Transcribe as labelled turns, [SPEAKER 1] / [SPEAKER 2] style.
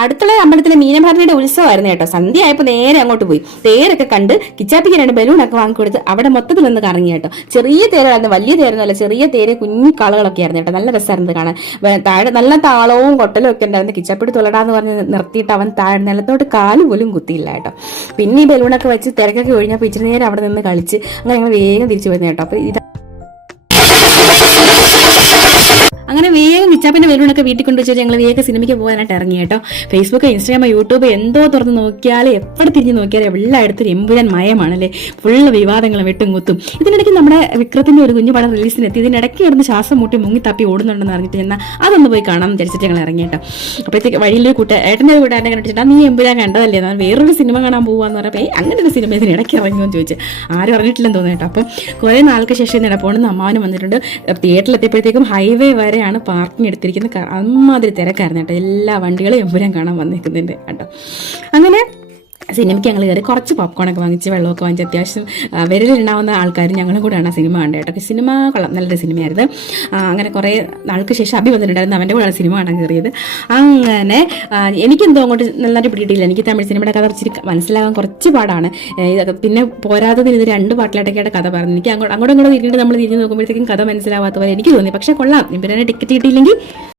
[SPEAKER 1] അടുത്തുള്ള അമ്പലത്തിലെ മീനഭരണിയുടെ ഉത്സവമായിരുന്നു കേട്ടോ. സന്ധ്യ ആയപ്പോൾ നേരെ അങ്ങോട്ട് പോയി. തേരൊക്കെ കണ്ട് കിച്ചാപ്പിക്ക് രണ്ട് ബലൂണൊക്കെ വാങ്ങിക്കൊടുത്ത് അവിടെ മൊത്തത്തിൽ നിന്ന് കറങ്ങി കേട്ടോ. ചെറിയ തേരായിരുന്നു വലിയ തേരൊന്നുമല്ല ചെറിയ തേര് കുഞ്ഞു കളകളൊക്കെ ആയിരുന്നു കേട്ടോ. നല്ല രസമായിരുന്നു കാണാൻ. താഴെ നല്ല താളവും കൊട്ടലും ഒക്കെ ഉണ്ടായിരുന്നു. കിച്ചാപ്പിടി തുള്ളടാന്ന് പറഞ്ഞ് നിർത്തിയിട്ട് അവൻ താഴെ നിലത്തോട്ട് കാൽ പോലും കുത്തിയില്ല കേട്ടോ. പിന്നെ ഈ ബലൂണൊക്കെ വെച്ച് തിരക്കൊക്കെ ഒഴിഞ്ഞപ്പോൾ ഇച്ചിരി നേരം അവിടെ നിന്ന് കളിച്ച് അങ്ങനെ ഞങ്ങൾ വേഗം തിരിച്ചു വരുന്നത് കേട്ടോ. അപ്പോൾ ഇത് അങ്ങനെ വേഗം വിച്ചാപ്പിന്റെ വരുവാണൊക്കെ വീട്ടിൽ കൊണ്ടുവച്ച് ഞങ്ങൾ വേഗം സിനിമയ്ക്ക് പോകാനായിട്ട് ഇറങ്ങി കേട്ടോ. ഫേസ്ബുക്ക് ഇൻസ്റ്റാഗ്രാം യൂട്യൂബ് എന്തോ തുറന്ന് നോക്കിയാലും എവിടെ തിരിഞ്ഞ് നോക്കിയാലും എല്ലായിടത്തും എമ്പുരാൻ മയമാണല്ലേ? ഫുള്ള് വിവാദങ്ങളും വെട്ടും കുത്തും. ഇതിനിടയ്ക്ക് നമ്മുടെ വിക്രത്തിന്റെ ഒരു കുഞ്ഞു പടം റിലീസിന് എത്തി ഇതിനിടയ്ക്ക് കിടന്ന് ശ്വാസം മുട്ടി മുങ്ങി തപ്പി ഓടുന്നുണ്ടെന്ന് അറിഞ്ഞിട്ട് എന്നാൽ അതൊന്ന് പോയി കാണാൻ വിചാരിച്ചിട്ട് ഞങ്ങൾ ഇറങ്ങി കേട്ടോ. അപ്പോഴത്തേക്ക് വഴിയിലൊരു കൂട്ട ഏട്ടന്റെ ഒരു കൂട്ടുകാരനെ കണ്ടിട്ടാ നീ എമ്പുരാൻ കണ്ടതല്ലേ? എന്നാൽ വേറൊരു സിനിമ കാണാൻ പോകാന്ന് പറഞ്ഞപ്പോൾ ഏയ് അങ്ങനെ ഒരു സിനിമ ഇതിനിടയ്ക്ക് ഇറങ്ങിയെന്ന് ചോദിച്ചു. ആരും അറിഞ്ഞിട്ടില്ലെന്ന് തോന്നുന്നു കേട്ടോ. അപ്പം കുറേ നാൾക്ക് ശേഷം നടപ്പോണെന്ന് അമ്മാവനും വന്നിട്ടുണ്ട്. തിയേറ്ററിൽ എത്തിയപ്പോഴത്തേക്കും ഹൈവേ വരെയാണ് പാർക്കിംഗ് എടുത്തിരിക്കുന്നത്. അമ്മാതിരി തിരക്കായിരുന്നു കേട്ടോ. എല്ലാ വണ്ടികളും എമ്പുരാൻ കാണാൻ വന്നിരിക്കുന്നുണ്ട് കേട്ടോ. അങ്ങനെ സിനിമയ്ക്ക് ഞങ്ങൾ കയറി കുറച്ച് പോപ്കോണൊക്കെ വാങ്ങിച്ച് വെള്ളമൊക്കെ വാങ്ങിച്ച് അത്യാവശ്യം വിരലിലുണ്ടാവുന്ന ആൾക്കാർ ഞങ്ങളും കൂടെയാണ് ആ സിനിമ കണ്ടത് കേട്ടോ. സിനിമ കൊള്ളാം നല്ലൊരു സിനിമയായിരുന്നു. അങ്ങനെ കുറേ നാൾക്ക് ശേഷം അഭി വന്നിട്ടുണ്ടായിരുന്നു അവന്റെ കൂടെയാണ് സിനിമ കാണാൻ കയറിയത്. അങ്ങനെ എനിക്കെന്തോ അങ്ങോട്ട് നന്നായിട്ട് പിടിയിട്ടില്ല. എനിക്ക് തമിഴ് സിനിമയുടെ കഥ ഇച്ചിരി മനസ്സിലാകാൻ കുറച്ച് പാടാണ്. പിന്നെ പോരാത്തതിന് ഇത് രണ്ട് പാട്ടിലായിട്ടൊക്കെയാണ് കഥ പറഞ്ഞത് എനിക്ക് അങ്ങോട്ട് അങ്ങോട്ടും ഇങ്ങോട്ടും തിരിഞ്ഞിട്ട് നമ്മൾ തിരിഞ്ഞ് നോക്കുമ്പോഴത്തേക്കും കഥ മനസ്സിലാവാത്ത പോലെ എനിക്ക് തോന്നി. പക്ഷേ കൊള്ളാം. പിന്നെ ടിക്കറ്റ് കിട്ടിയില്ലെങ്കിൽ